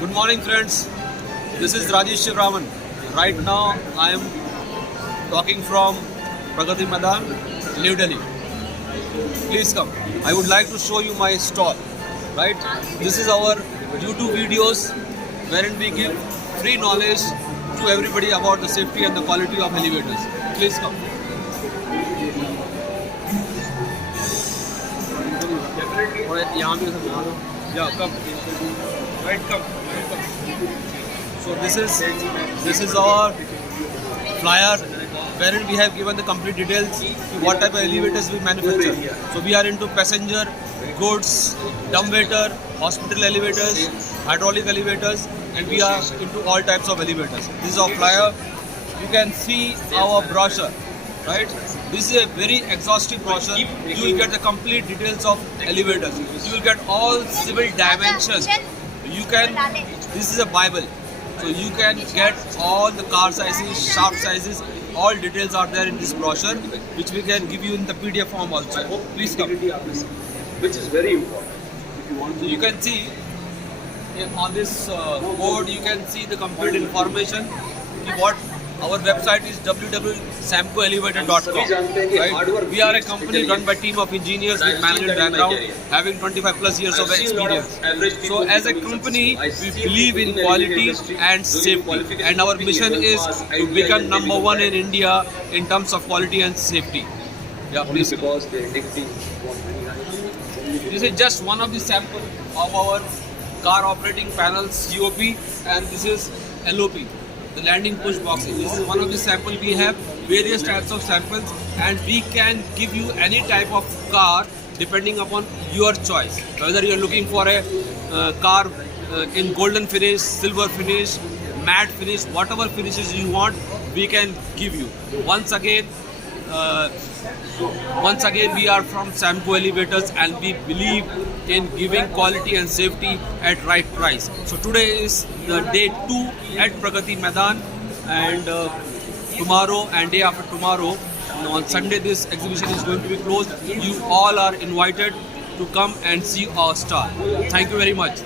Good morning, friends. This is Rajesh Shivraman. Right now, I am talking from Pragati Maidan, New Delhi. Please come. I would like to show you my stall. Right? This is our YouTube videos wherein we give free knowledge to everybody about the safety and the quality of elevators. Please come. Yeah, come. Right, come. So this is our flyer wherein we have given the complete details what type of elevators we manufacture. So we are into passenger, goods, dumbwaiter, hospital elevators, hydraulic elevators, and we are into all types of elevators. This is our flyer. You can see our brochure, right? This is a very exhaustive brochure. You will get the complete details of elevators. You will get all civil dimensions. This is a Bible. So you can get all the car sizes, shaft sizes, all details are there in this brochure, which we can give you in the PDF form also. Please come. Which is very important. If you want So you can see on this board, you can see the complete information. What our website is www.samkoelevator.com. Right? We are a company run by a team of engineers with management background, having 25 plus years of experience. So as a company, we believe in quality and safety, and our mission is to become #1 in India in terms of quality and safety. Yeah, please. because the integrity was very high. This is just one of the samples of our car operating panels COP, and this is LOP, the landing push boxes. This is one of the samples we have, various types of samples, and we can give you any type of car depending upon your choice. Whether you are looking for a car in golden finish, silver finish, matte finish, whatever finishes you want, we can give you. Once again, we are from Samko Elevators, and we believe in giving quality and safety at right price. So today is the day 2 at Pragati Maidan, and tomorrow and day after tomorrow, on Sunday, this exhibition is going to be closed. You all are invited to come and see our stall. Thank you very much.